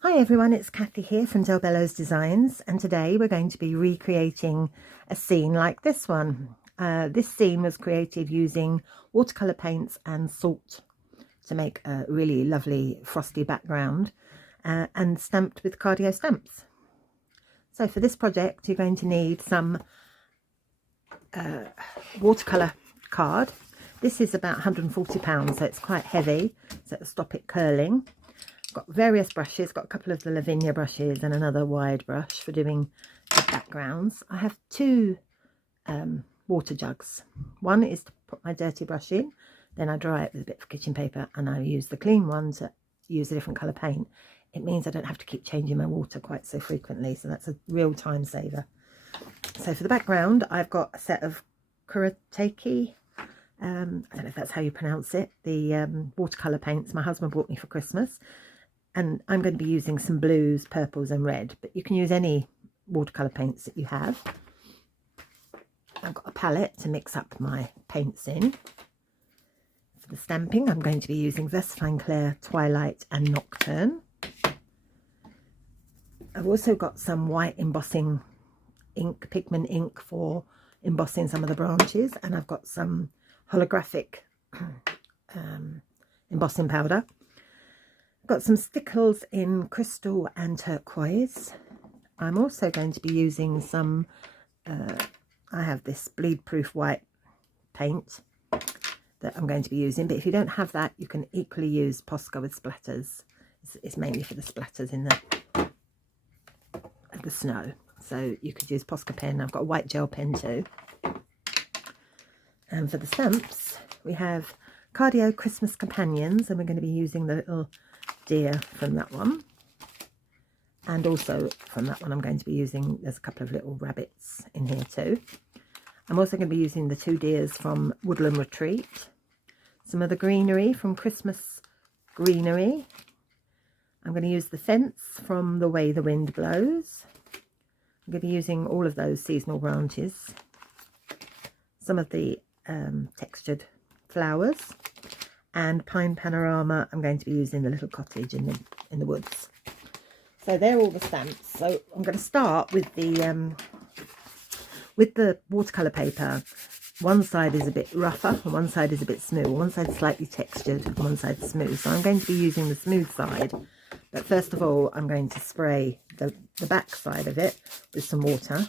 Hi everyone, it's Kathy here from Del Bellows Designs, and today we're going to be recreating a scene like this one. This scene was created using watercolour paints and salt to make a really lovely frosty background and stamped with Cardio stamps. So for this project you're going to need some watercolour card. This is about £140, so it's quite heavy, so it'll stop it curling. Got various brushes, got a couple of the Lavinia brushes and another wide brush for doing the backgrounds. I have two water jugs. One is to put my dirty brush in, then I dry it with a bit of kitchen paper and I use the clean one to use a different colour paint. It means I don't have to keep changing my water quite so frequently, so that's a real time saver. So for the background I've got a set of Kuretake, I don't know if that's how you pronounce it, the watercolour paints my husband bought me for Christmas. And I'm going to be using some blues, purples and red, but you can use any watercolour paints that you have. I've got a palette to mix up my paints in. For the stamping, I'm going to be using Versafine Clair, Twilight and Nocturne. I've also got some white embossing ink, pigment ink for embossing some of the branches, and I've got some holographic embossing powder. Got some stickles in crystal and turquoise. I'm also going to be using some, I have this bleed proof white paint that I'm going to be using, but if you don't have that you can equally use Posca with splatters. It's mainly for the splatters in the snow, so you could use Posca pen. I've got a white gel pen too. And for the stamps we have Cardio Christmas Companions, and we're going to be using the little deer from that one, and also from that one I'm going to be using, there's a couple of little rabbits in here too. I'm also going to be using the two deers from Woodland Retreat, some of the greenery from Christmas Greenery. I'm going to use the fence from The Way the Wind Blows. I'm going to be using all of those seasonal branches, some of the textured flowers, and Pine Panorama. I'm going to be using the little cottage in the woods. So they're all the stamps. So I'm going to start with the watercolor paper. One side is a bit rougher and one side is a bit smooth. One side slightly textured and one side smooth. So I'm going to be using the smooth side. But first of all, I'm going to spray the back side of it with some water,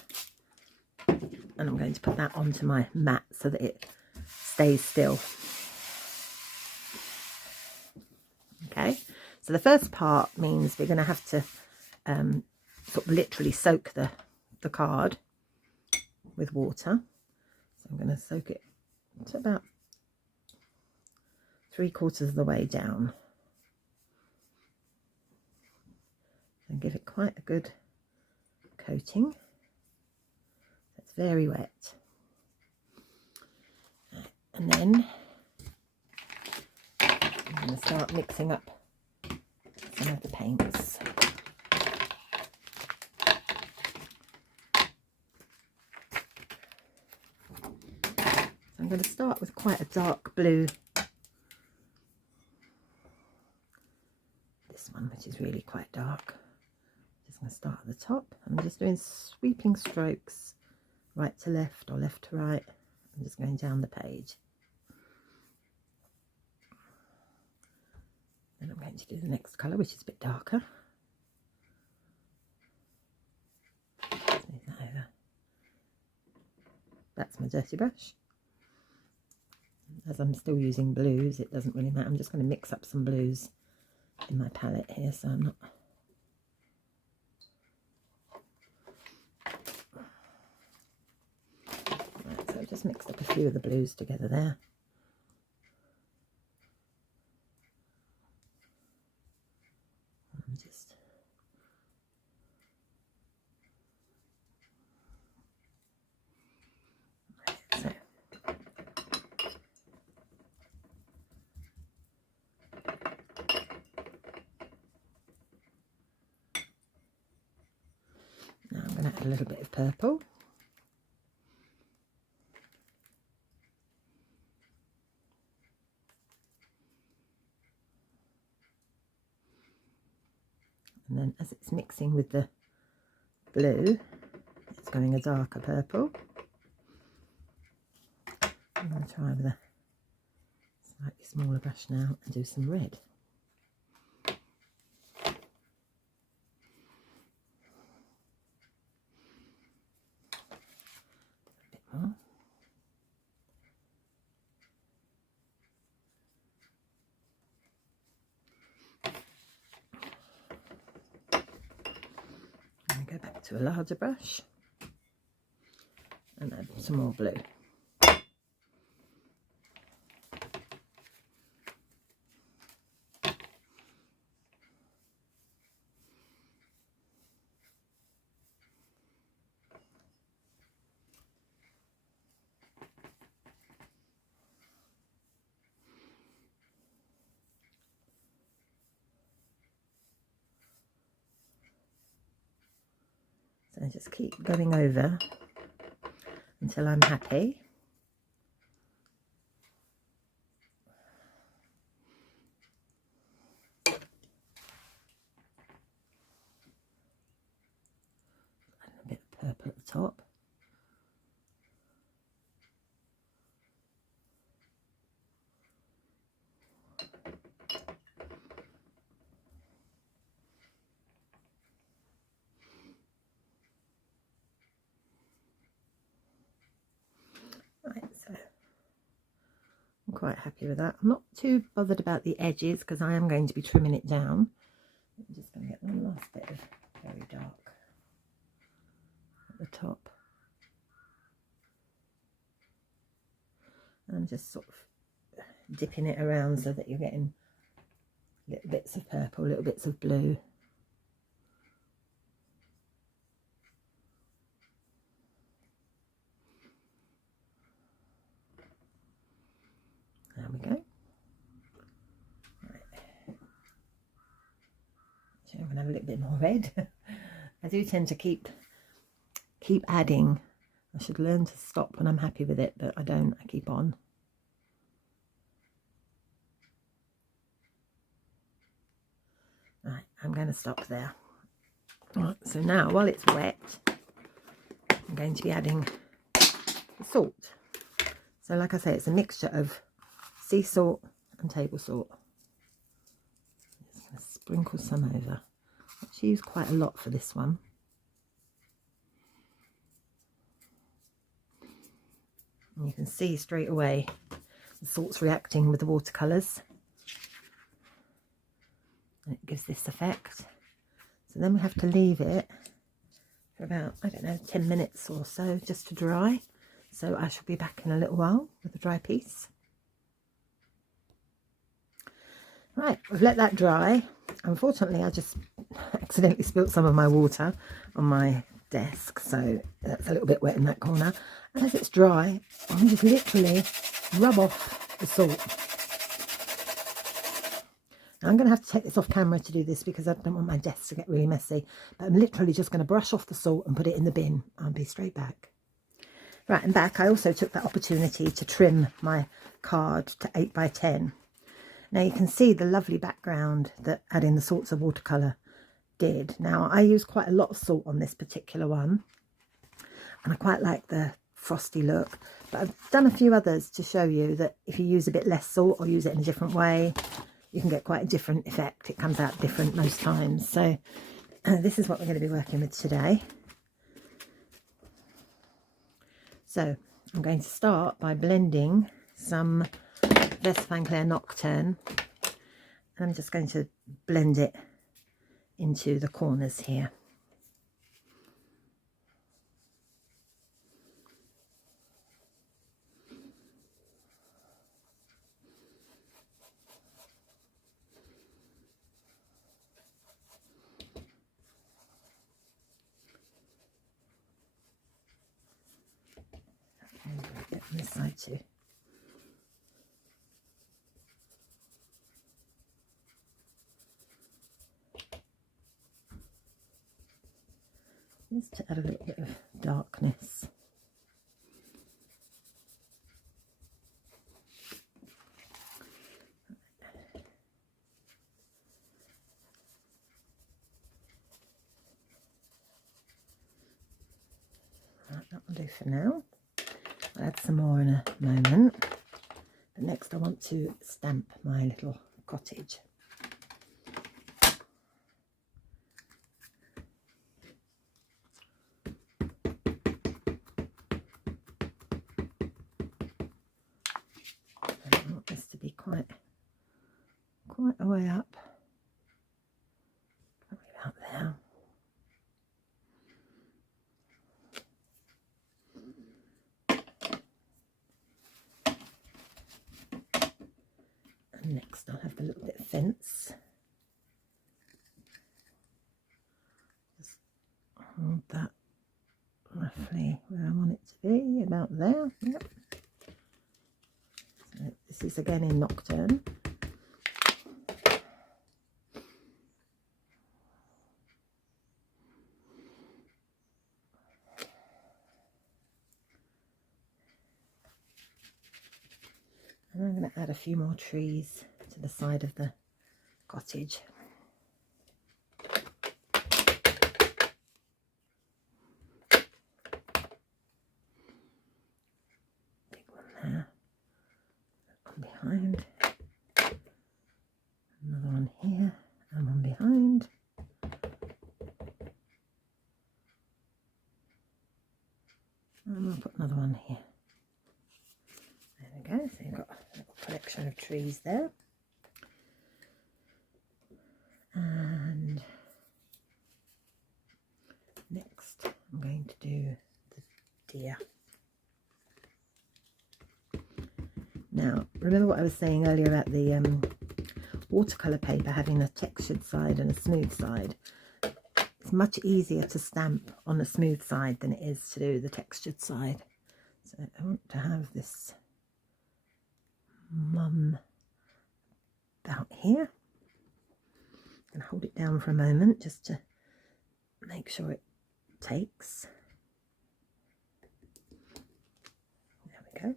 and I'm going to put that onto my mat so that it stays still. Okay, so the first part means we're going to have to sort of literally soak the card with water. So I'm going to soak it to about 3/4 of the way down and give it quite a good coating. It's very wet. And then I'm going to start mixing up some of the paints. I'm going to start with quite a dark blue. This one, which is really quite dark. Just going to start at the top. I'm just doing sweeping strokes, right to left or left to right. I'm just going down the page. Then I'm going to do the next colour, which is a bit darker. Smooth that over. That's my dirty brush. As I'm still using blues, it doesn't really matter. I'm just going to mix up some blues in my palette here, so I'm not... Right, so I've just mixed up a few of the blues together there. Now I'm going to add a little bit of purple. And then as it's mixing with the blue, it's going a darker purple. I'm going to try with a slightly smaller brush now and do some red. A bit more. And go back to a larger brush and add some more blue. So just keep going over until I'm happy. A bit of purple at the top. Right, so I'm quite happy with that. I'm not too bothered about the edges because I am going to be trimming it down. I'm just going to get one last bit of very dark at the top. And just sort of dipping it around so that you're getting little bits of purple, little bits of blue. There we go. Right. So I'm going to have a little bit more red. I do tend to keep adding. I should learn to stop when I'm happy with it, but I don't. I keep on. Right, I'm going to stop there. Right, so now while it's wet, I'm going to be adding the salt. So like I say, it's a mixture of sea salt and table salt. Just going to sprinkle some over. I actually use quite a lot for this one. And you can see straight away the salt's reacting with the watercolours. And it gives this effect. So then we have to leave it for about, I don't know, 10 minutes or so just to dry. So I shall be back in a little while with a dry piece. Right, we've let that dry. Unfortunately, I just accidentally spilt some of my water on my desk, so that's a little bit wet in that corner. And as it's dry, I just literally rub off the salt. Now, I'm going to have to take this off camera to do this because I don't want my desk to get really messy. But I'm literally just going to brush off the salt and put it in the bin. I'll be straight back. Right, and back. I also took that opportunity to trim my card to 8 by 10. Now you can see the lovely background that adding the salts of watercolour did. Now I use quite a lot of salt on this particular one, and I quite like the frosty look, but I've done a few others to show you that if you use a bit less salt or use it in a different way, you can get quite a different effect. It comes out different most times. So this is what we're going to be working with today. So I'm going to start by blending some Veuve Van Cleer Nocturne, and I'm just going to blend it into the corners here. Get on this side too. Just to add a little bit of darkness. that will do for now. I'll add some more in a moment. But next I want to stamp my little cottage. I want this to be quite a way up. Probably about there. And next I'll have the little bit of fence. Just hold that roughly where I want it to be, about there. Yep. So this is again in Nocturne. And I'm going to add a few more trees to the side of the cottage. Big one there, one behind, another one here, and one behind. And we'll put another one here. There we go, so you've got a little collection of trees there. And next I'm going to do the deer. Now, remember what I was saying earlier about the watercolour paper having a textured side and a smooth side? It's much easier to stamp on the smooth side than it is to do the textured side. So I want to have this mum about here. I'm going to hold it down for a moment just to make sure it takes. There we go.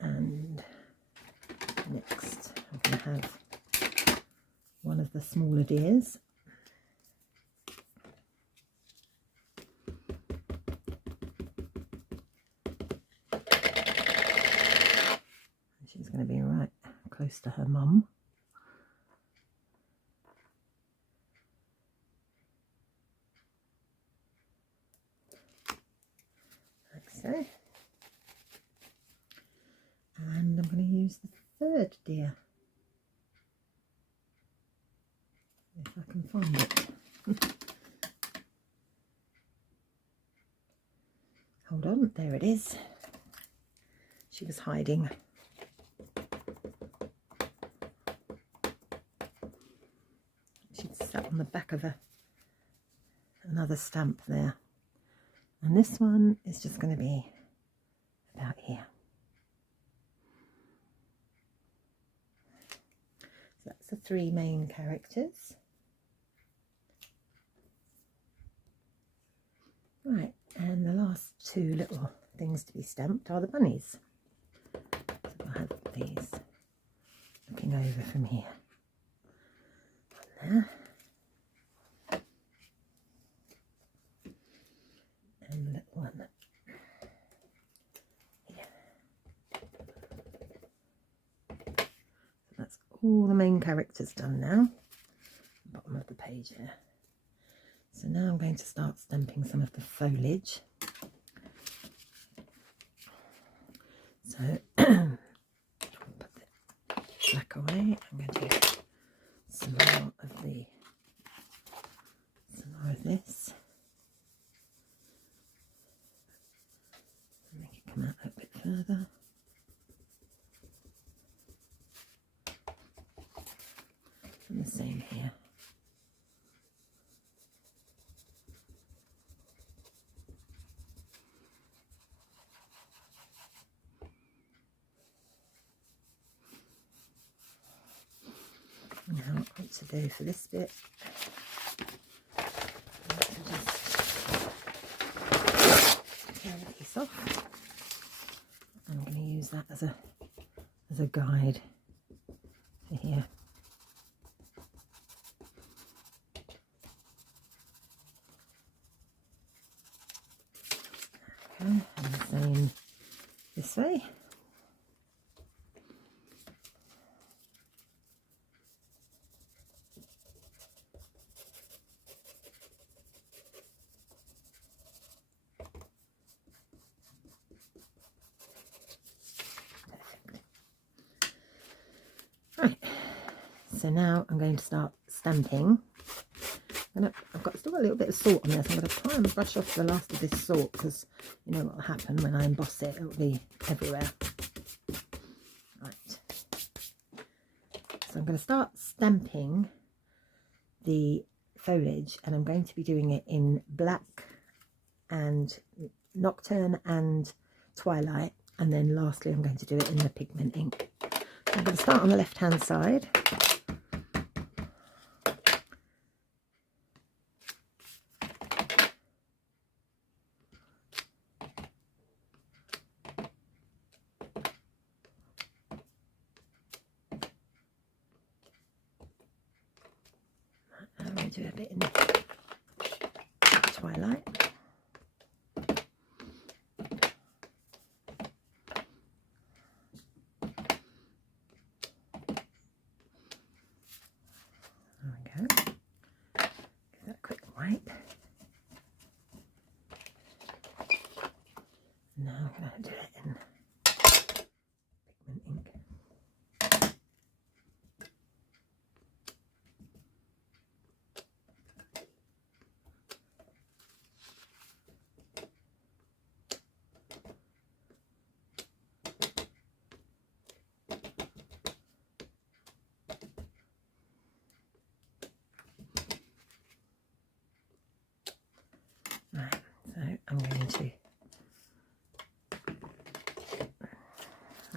And next I'm going to have one of the smaller deers. She's going to be right close to her mum. Like so. And I'm going to use the third deer. If I can find it. Hold on, there it is. She was hiding. She'd sat on the back of another stamp there. And this one is just going to be about here. So that's the three main characters. Right, and the last two little things to be stamped are the bunnies. So I'll have these looking over from here. One there. And the little one here. So that's all the main characters done now. Bottom of the page here. So now I'm going to start stamping some of the foliage. So put the black away. I'm going to do some more of this. Make it come out a bit further. And the same here. Now what I want to do for this bit, just tear the piece off. I'm going to use that as a guide for here. this way. Right, so now I'm going to start stamping. And I've still got a little bit of salt on there, so I'm going to try and brush off the last of this salt, because you know what will happen when I emboss it, it will be everywhere. Right, so I'm going to start stamping the foliage, and I'm going to be doing it in black and Nocturne and Twilight, and then lastly I'm going to do it in the pigment ink. So I'm going to start on the left hand side. I'm going to do a bit in Twilight. There we go. Give that a quick wipe. Now I'm going to do it in pigment ink. Right, so I'm going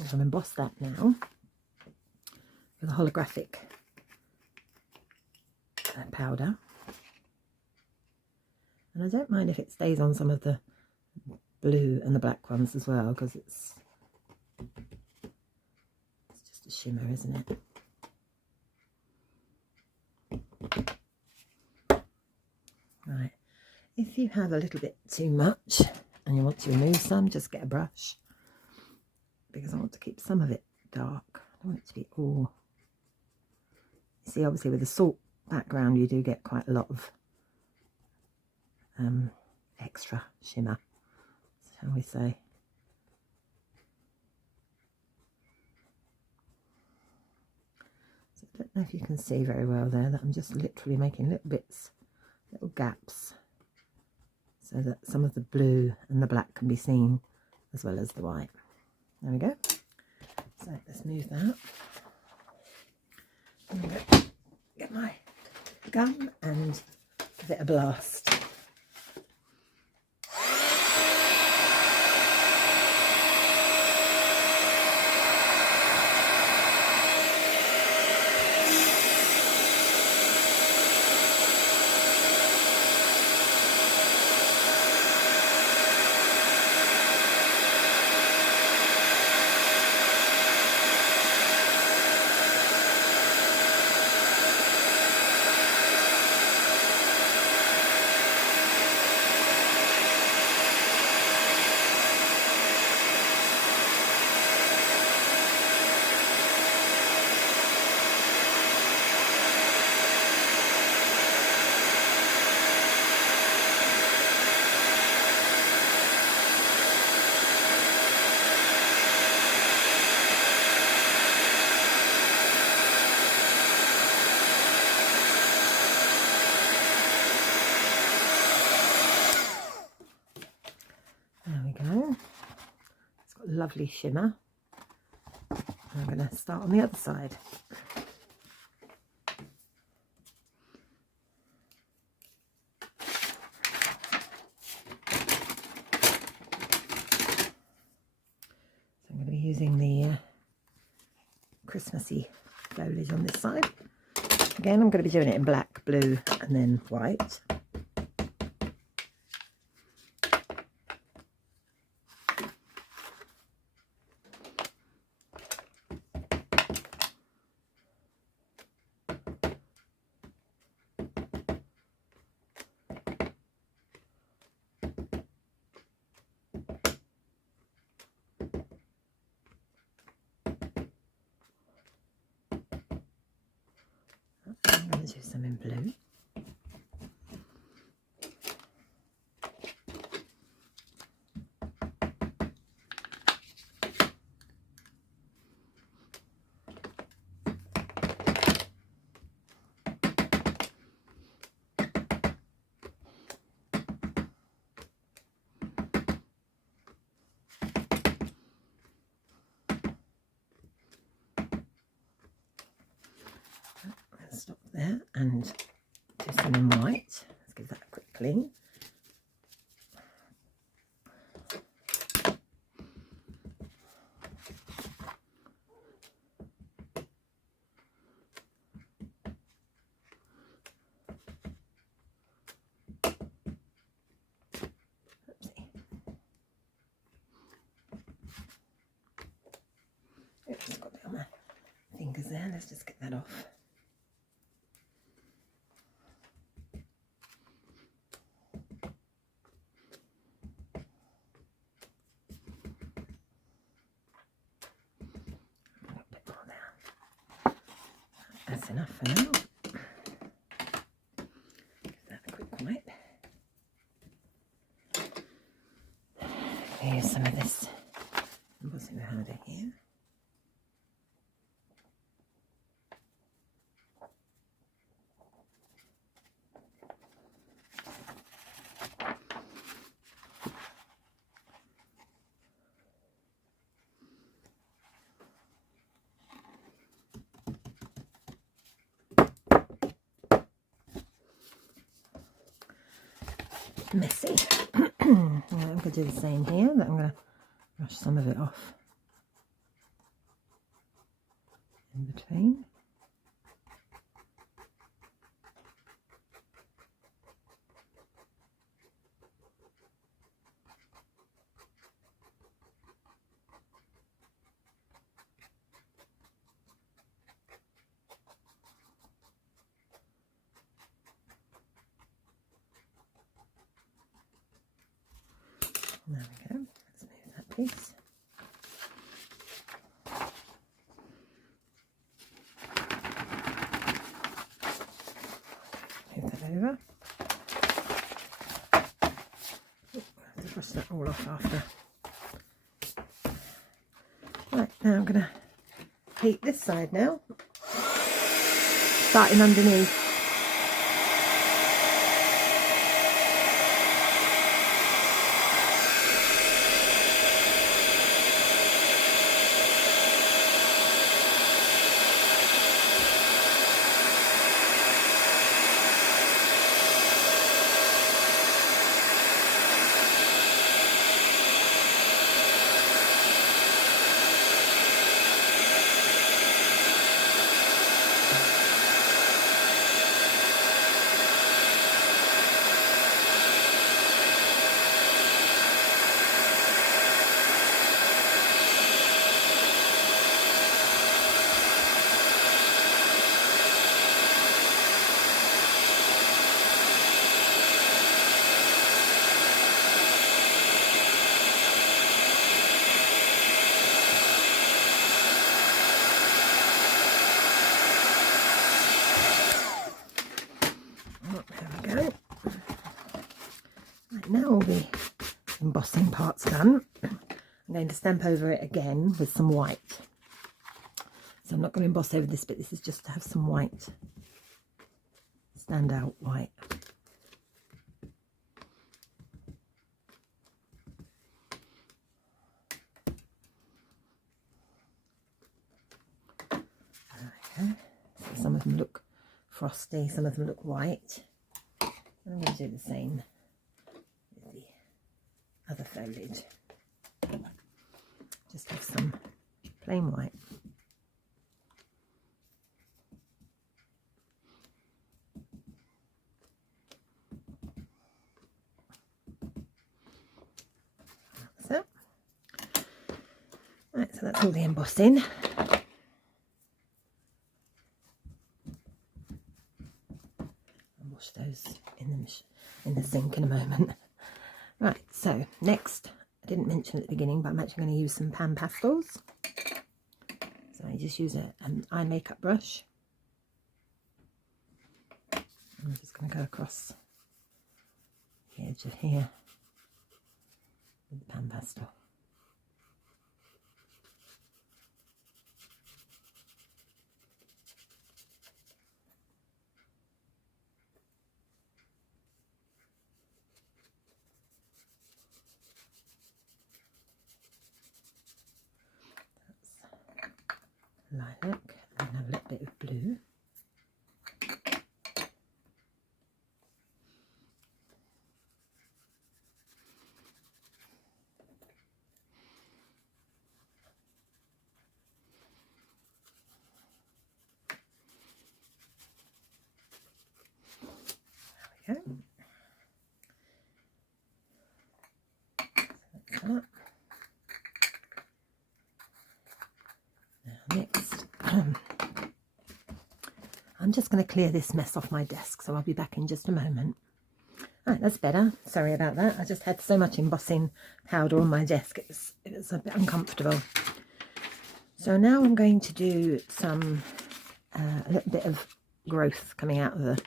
to emboss that now with a holographic powder, and I don't mind if it stays on some of the blue and the black ones as well, because it's just a shimmer, isn't it? Right, if you have a little bit too much and you want to remove some, just get a brush, because I want to keep some of it dark. I don't want it to be all... You see, obviously with the salt background you do get quite a lot of extra shimmer, shall we say. So I don't know if you can see very well there that I'm just literally making little bits, little gaps, so that some of the blue and the black can be seen as well as the white. There we go. So let's move that. I'm going to get my gum and give it a blast. Lovely shimmer. I'm going to start on the other side. So I'm going to be using the Christmassy foliage on this side. Again, I'm going to be doing it in black, blue and then white. Let's do some in blue. Stop there and do some in white. Let's give that a quick clean. It's got it on my fingers there. Let's just get that off. That's enough for now. Give that a quick wipe. Use some of this embossing powder here. Messy. I'm going to do the same here, but I'm going to brush some of it off in between. There we go. Let's move that piece. Move that over. Oh, I have to brush that all off after. Right, now I'm going to heat this side now, starting underneath. Now all the embossing part's done. I'm going to stamp over it again with some white. So I'm not going to emboss over this bit, this is just to have some white, stand out white. Okay. So some of them look frosty, some of them look white. And I'm going to do the same with the other foliage. Just have some plain white. That's it. Right, so that's all the embossing. I'll wash those in the sink in a moment. Right, so next, I didn't mention at the beginning, but I'm actually going to use some pan pastels. So I just use an eye makeup brush. I'm just going to go across the edge of here with the pan pastel. Lilac and a little bit of blue. There we go. So that's that. Now next, I'm just going to clear this mess off my desk, so I'll be back in just a moment. Right, that's better. Sorry about that. I just had so much embossing powder on my desk. It was a bit uncomfortable. So now I'm going to do some a little bit of growth coming out of the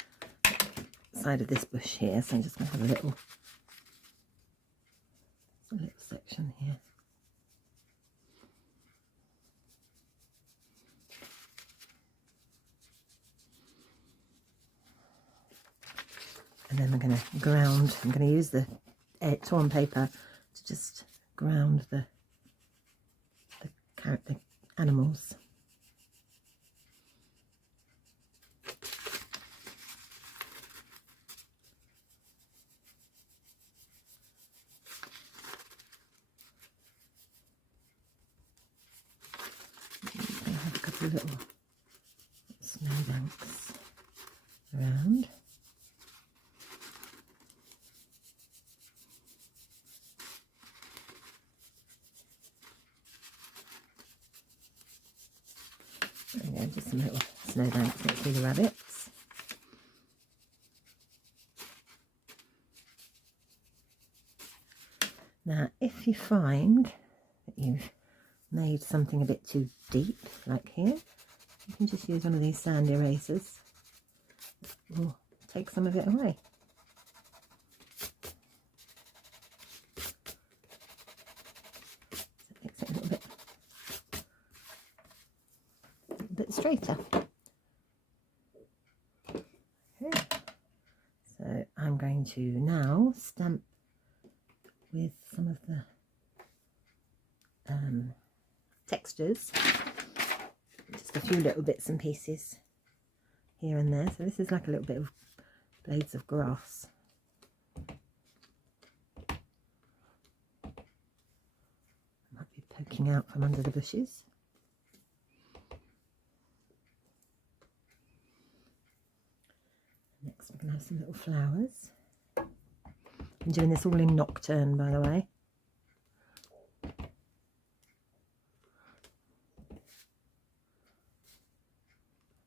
side of this bush here. So I'm just going to have a little section here. And then we're going to ground, I'm going to use the torn paper to just ground the animals. I have a couple of little snowbanks around. And just some little snowbanks next to the rabbits. Now, if you find that you've made something a bit too deep, like here, you can just use one of these sand erasers. We'll take some of it away. So it makes it a little bit straighter. Okay. So I'm going to now stamp with some of the textures, just a few little bits and pieces here and there. So this is like a little bit of blades of grass. Might be poking out from under the bushes. Next we're going to have some little flowers. I'm doing this all in Nocturne, by the way.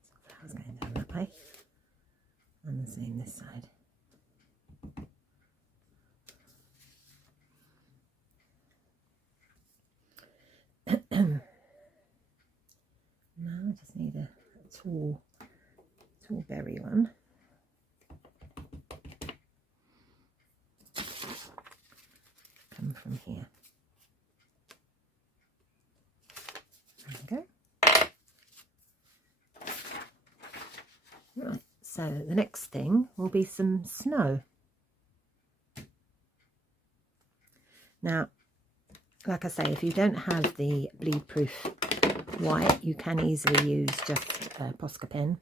Some flowers going down that way. And the same this side. Now I just need a tall berry one. Come from here. There we go. Right, so the next thing will be some snow. Now, like I say, if you don't have the bleed proof white, you can easily use just a Posca pen.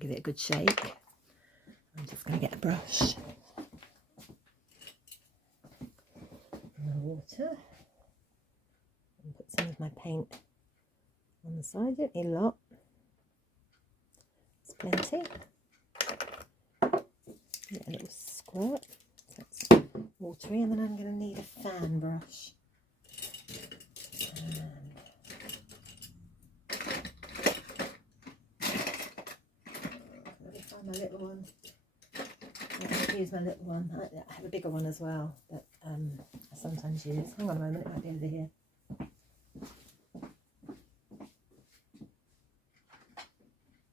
Give it a good shake. I'm just going to get a brush and the water and put some of my paint on the side. Don't need a lot. It's plenty. Get a little squirt. So it's watery, and then I'm going to need a fan brush. Let me find my little one. I'm going to use my little one. I have a bigger one as well, but I sometimes use. Hang on a moment, it might be over here.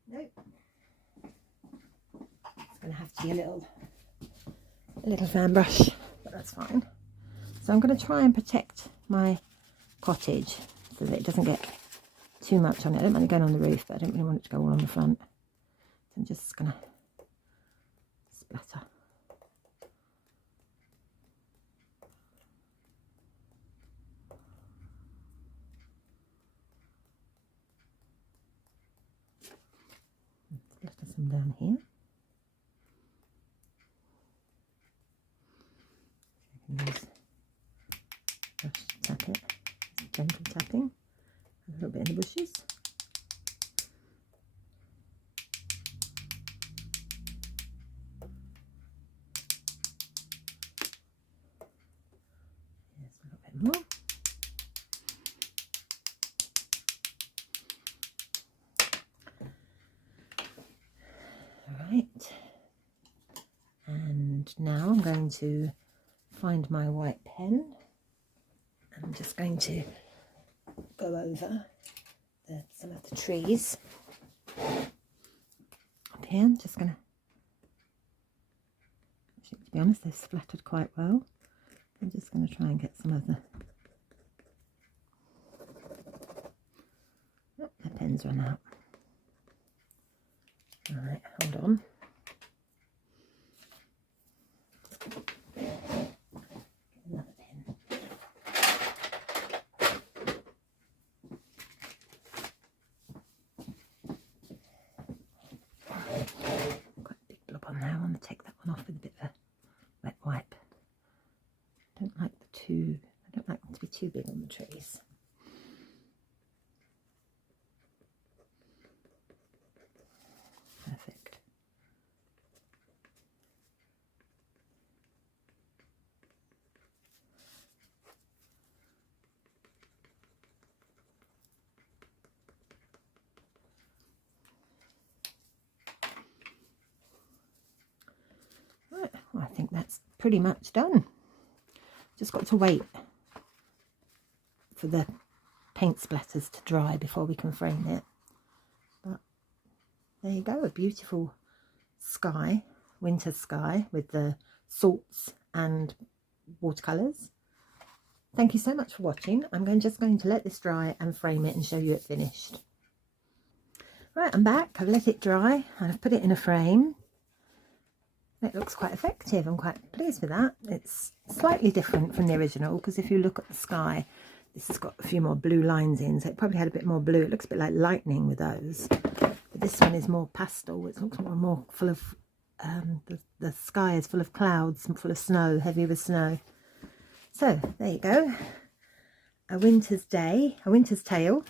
Nope. messy, a little fan brush, but that's fine. So I'm going to try and protect my cottage so that it doesn't get too much on it. I don't mind it going on the roof, but I don't really want it to go all on the front. So I'm just going to splatter. Splatter some down here. You can use brush to tap it, gentle tapping, a little bit in the bushes. There's a little bit more. Right, and now I'm going to find my white pen. I'm just going to go over some of the trees up here. I'm just going to be honest, they've splattered quite well. I'm just going to try and get some of the... Oh, the pen's run out. Alright, hold on. Another pen. Quite a big blob on there. I want to take that one off with a bit of a wet wipe. I don't like them to be too big on the trees. Perfect. Right, well, I think that's pretty much done. Just got to wait for the paint splatters to dry before we can frame it. But there you go, a beautiful sky, winter sky with the salts and watercolours. Thank you so much for watching. I'm just going to let this dry and frame it and show you it finished. Right, I'm back. I've let it dry and I've put it in a frame. It looks quite effective. I'm quite pleased with that. It's slightly different from the original because if you look at the sky, this has got a few more blue lines in, so it probably had a bit more blue. It looks a bit like lightning with those. But this one is more pastel. It looks more full of, the sky is full of clouds and full of snow, heavy with snow. So there you go. A winter's day, a winter's tale.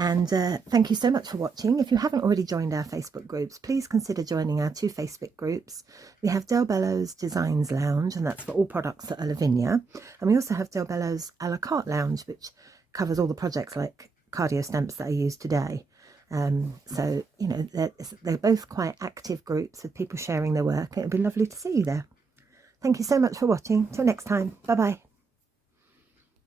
And thank you so much for watching. If you haven't already joined our Facebook groups, please consider joining our 2 Facebook groups. We have Del Bellows Designs Lounge, and that's for all products at Lavinia. And we also have Del Bellows a la carte lounge, which covers all the projects like cardio stamps that I use today. So, you know, they're both quite active groups with people sharing their work. It would be lovely to see you there. Thank you so much for watching. Till next time. Bye-bye.